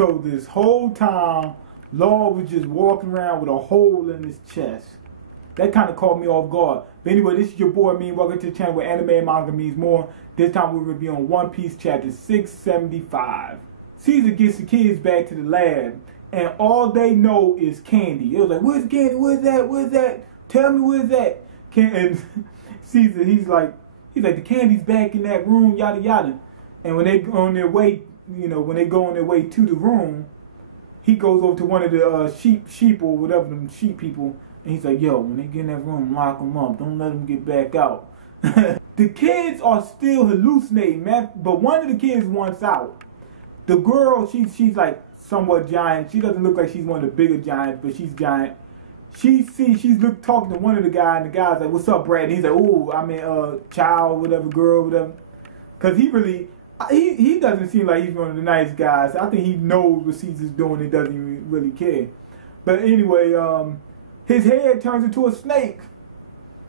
So this whole time, Law was just walking around with a hole in his chest. That kind of caught me off guard. But anyway, this is your boy Mean. Welcome to the channel where anime and manga means more. This time we're reviewing One Piece chapter 675. Caesar gets the kids back to the lab, and all they know is candy. It was like, where's candy? Where's that? Where's that? Tell me where's that? And Caesar, he's like, the candy's back in that room, yada yada. And when they go on their way, when they go on their way to the room, he goes over to one of the sheep or whatever, them sheep people, and he's like, yo, when they get in that room, lock them up. Don't let them get back out. The kids are still hallucinating, man. But one of the kids wants out. The girl, she's like somewhat giant. She doesn't look like she's one of the bigger giants, but she's giant. She's talking to one of the guys, and the guy's like, what's up, Brad? And he's like, oh, I mean, child, whatever, girl, whatever. Because he doesn't seem like he's one of the nice guys. I think he knows what Caesar's doing and doesn't even really care. But anyway, his head turns into a snake.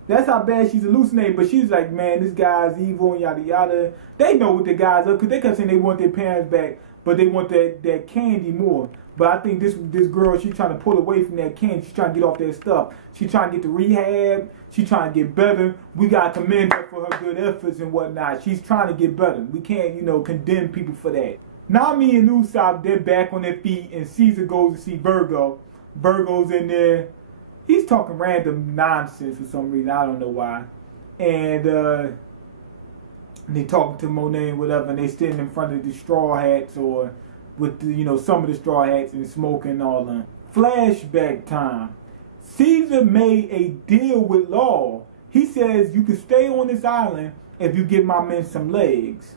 That's how bad she's hallucinating. But she's like, man, this guy's evil and yada yada. They know what the guys are because they kept saying they want their parents back, but they want that candy more. But I think this girl, she's trying to pull away from that candy. She's trying to get off that stuff. She's trying to get to rehab. She's trying to get better. We got to commend her for her good efforts and whatnot. She's trying to get better. We can't, condemn people for that. MangaMiyn and Usopp, they're back on their feet, and Caesar goes to see Virgo. Virgo's in there. He's talking random nonsense for some reason. I don't know why. And they talking to Monet and whatever, and they standing in front of the straw hats or with the, some of the straw hats and smoking and all that. Flashback time. Caesar made a deal with Law. He says you can stay on this island if you give my men some legs.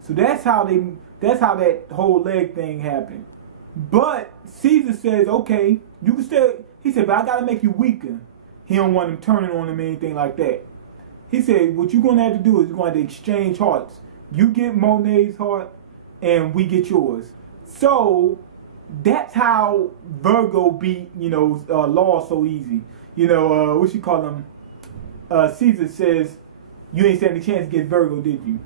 So that's how that whole leg thing happened. But Caesar says, okay, you can stay. He said, but I gotta make you weaker. He don't want him turning on him or anything like that. He said, what you're gonna have to do is you're gonna have to exchange hearts. You get Monet's heart and we get yours. So that's how Virgo beat, Law so easy. What you call him? Caesar says, you ain't stand a chance against Virgo, did you?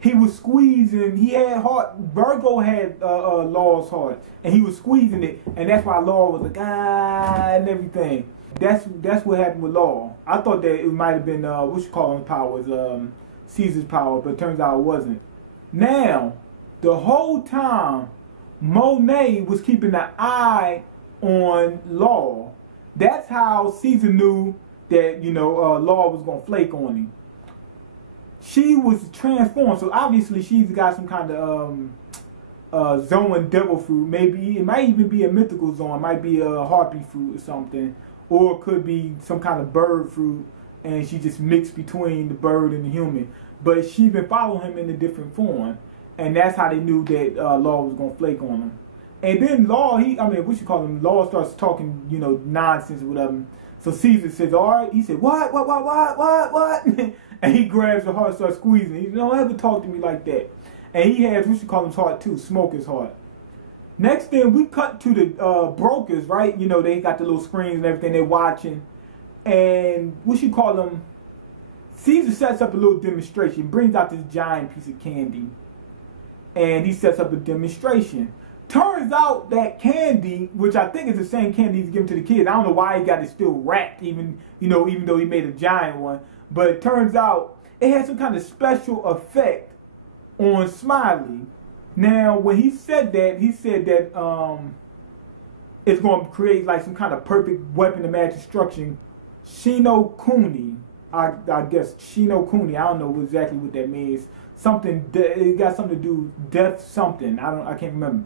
He was squeezing, he had heart, Virgo had Law's heart, and he was squeezing it, and that's why Law was like, and everything. That's what happened with Law. I thought that it might have been, powers, Caesar's power, but it turns out it wasn't. Now, the whole time, Monet was keeping an eye on Law. That's how Caesar knew that, Law was going to flake on him. She was transformed, so obviously she's got some kind of Zoan devil fruit. Maybe it might even be a mythical Zoan. It might be a harpy fruit or something, or it could be some kind of bird fruit, and she just mixed between the bird and the human. But she's been following him in a different form, and that's how they knew that Law was gonna flake on him. And then Law, Law starts talking, nonsense or whatever. So Caesar says, all right. He said, what? And he grabs her heart, starts squeezing. He said, don't ever talk to me like that. And he has, his heart too, Smoker's heart. Next thing, we cut to the brokers, right? They got the little screens and everything, they're watching. And Caesar sets up a little demonstration, brings out this giant piece of candy. And he sets up a demonstration. Turns out that candy, which I think is the same candy he's giving to the kids. I don't know why he got it still wrapped, even though he made a giant one. But it turns out it had some kind of special effect on Smiley. Now, when he said that, it's going to create like some kind of perfect weapon of mass destruction. Shino Kuni. I guess Shino Kuni. I don't know exactly what that means. Something, it got something to do with death something. I can't remember.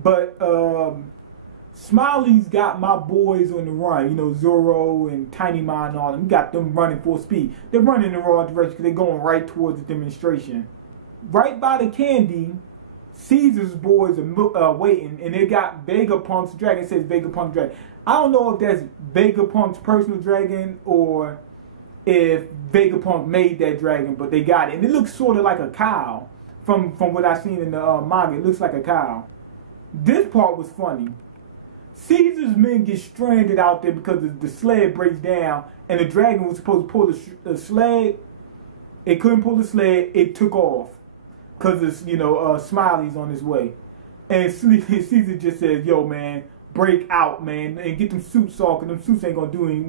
But Smiley's got my boys on the run, Zoro and Tiny Man and all them. We got them running full speed. They're running in the wrong direction because they're going right towards the demonstration. Right by the candy, Caesar's boys are waiting, and they got Vegapunk's dragon. It says Vegapunk dragon. I don't know if that's Vegapunk's personal dragon or if Vegapunk made that dragon, but they got it. And it looks sort of like a cow from what I've seen in the manga. It looks like a cow. This part was funny. Caesar's men get stranded out there because the sled breaks down, and the dragon was supposed to pull the sled. It couldn't pull the sled. It took off because it's Smiley's on his way. And Caesar just says, "Yo, man, break out, man, and get them suits off, and them suits ain't gonna do any,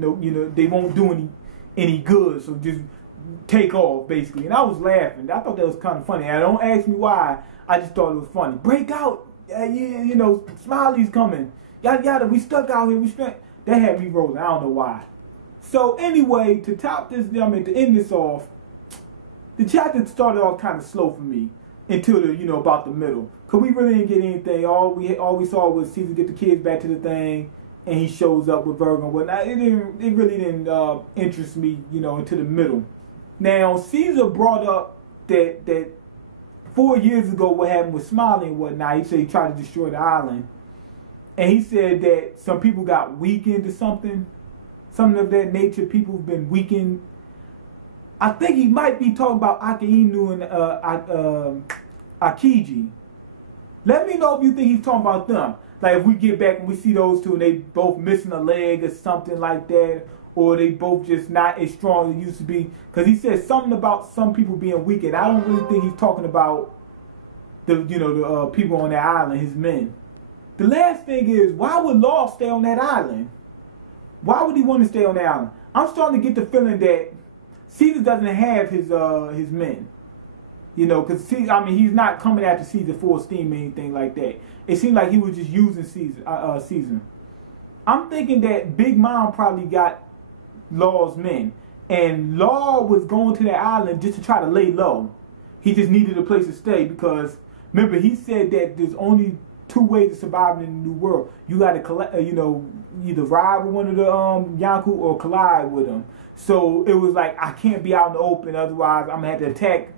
they won't do any good. So just take off, basically." And I was laughing. I thought that was kind of funny. And don't ask me why. I just thought it was funny. Break out, yeah, Smiley's coming. Yada yada. We stuck out here. That had me rolling. I don't know why. So anyway, to top this, to end this off, the chapter started off kind of slow for me until the about the middle. Cause we really didn't get anything. All we saw was Caesar get the kids back to the thing, and he shows up with Virgo and whatnot. It really didn't interest me, into the middle. Now Caesar brought up that 4 years ago what happened with Smiley and whatnot. He said he tried to destroy the island, and he said that some people got weakened or something of that nature. People have been weakened. I think he might be talking about Akainu and Akiji. Let me know if you think he's talking about them. Like if we get back and we see those two and they both missing a leg or something like that, or they both just not as strong as they used to be. Because he said something about some people being weakened. I don't really think he's talking about the people on that island, his men. The last thing is, why would Law stay on that island? Why would he want to stay on the island? I'm starting to get the feeling that Caesar doesn't have his men. Because he's not coming after Caesar full steam or anything like that. It seemed like he was just using Caesar. I'm thinking that Big Mom probably got Law's men, and Law was going to that island just to try to lay low. He just needed a place to stay because remember he said that there's only 2 ways of surviving in the new world. You got to either ride with one of the Yonku or collide with them. So it was like I can't be out in the open, otherwise I'm gonna have to attack,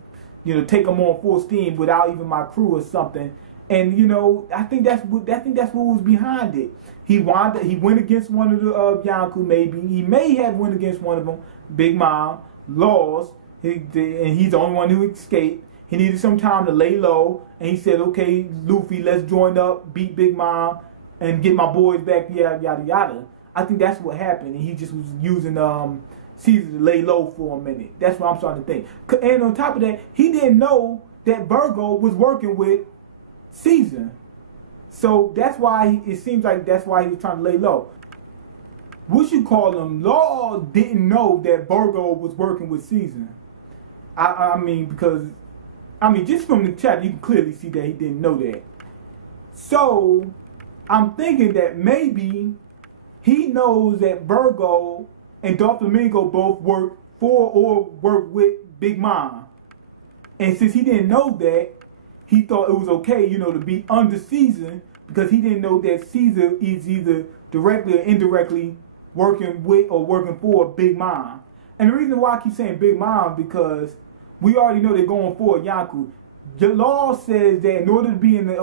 take them on full steam without even my crew or something. And I think that's what was behind it. He went against one of the Yonku. Maybe he may have went against one of them. Big Mom lost, and he's the only one who escaped. He needed some time to lay low, and he said, "Okay, Luffy, let's join up, beat Big Mom, and get my boys back." Yada yada yada. I think that's what happened, and he just was using Caesar to lay low for a minute. That's what I'm starting to think. And on top of that, he didn't know that Virgo was working with Caesar. So that's why it seems like that's why he was trying to lay low. What you call him? Law didn't know that Virgo was working with Caesar. Because just from the chat, you can clearly see that he didn't know that. So I'm thinking that maybe he knows that Virgo and Doflamingo both work for or work with Big Mom. And since he didn't know that, he thought it was okay, to be under Caesar because he didn't know that Caesar is either directly or indirectly working with or working for Big Mom. And the reason why I keep saying Big Mom because we already know they're going for Yonku. The law says that in order to be in the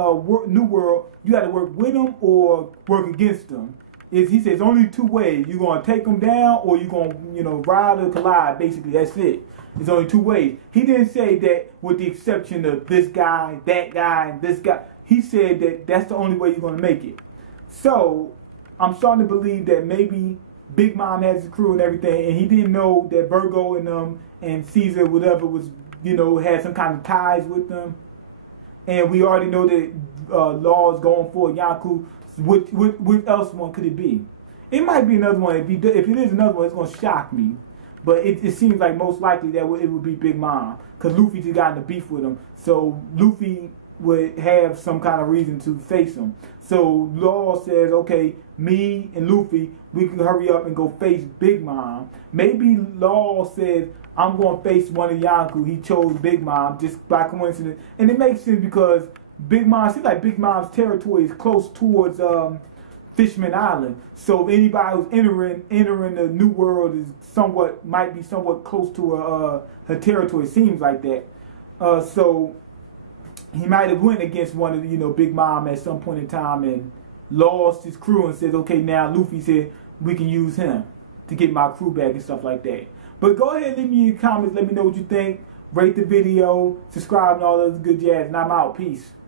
new world, you got to work with them or work against them. He says only 2 ways. You're going to take them down or you're going to, ride or collide. Basically, that's it. There's only 2 ways. He didn't say that with the exception of this guy, that guy, and this guy. He said that that's the only way you're going to make it. So I'm starting to believe that maybe Big Mom has his crew and everything, and he didn't know that Virgo and Caesar, whatever, was, had some kind of ties with them. And we already know that Law's going for Yonku. What else one could it be? It might be another one. If it is another one, it's going to shock me. But it seems like most likely that it would be Big Mom. Because Luffy just got in a beef with him. So Luffy would have some kind of reason to face him. So Law says, okay, me and Luffy, we can hurry up and go face Big Mom. Maybe Law says, I'm going to face one of Yonku. He chose Big Mom just by coincidence. And it makes sense because Big Mom, seems like Big Mom's territory is close towards Fishman Island. So if anybody who's entering the new world might be somewhat close to her territory. It seems like that. So he might have went against one of the, Big Mom at some point in time and lost his crew and says, okay, now Luffy said we can use him to get my crew back and stuff like that. But go ahead, leave me your comments. Let me know what you think. Rate the video, subscribe, and all those good jazz. And I'm out. Peace.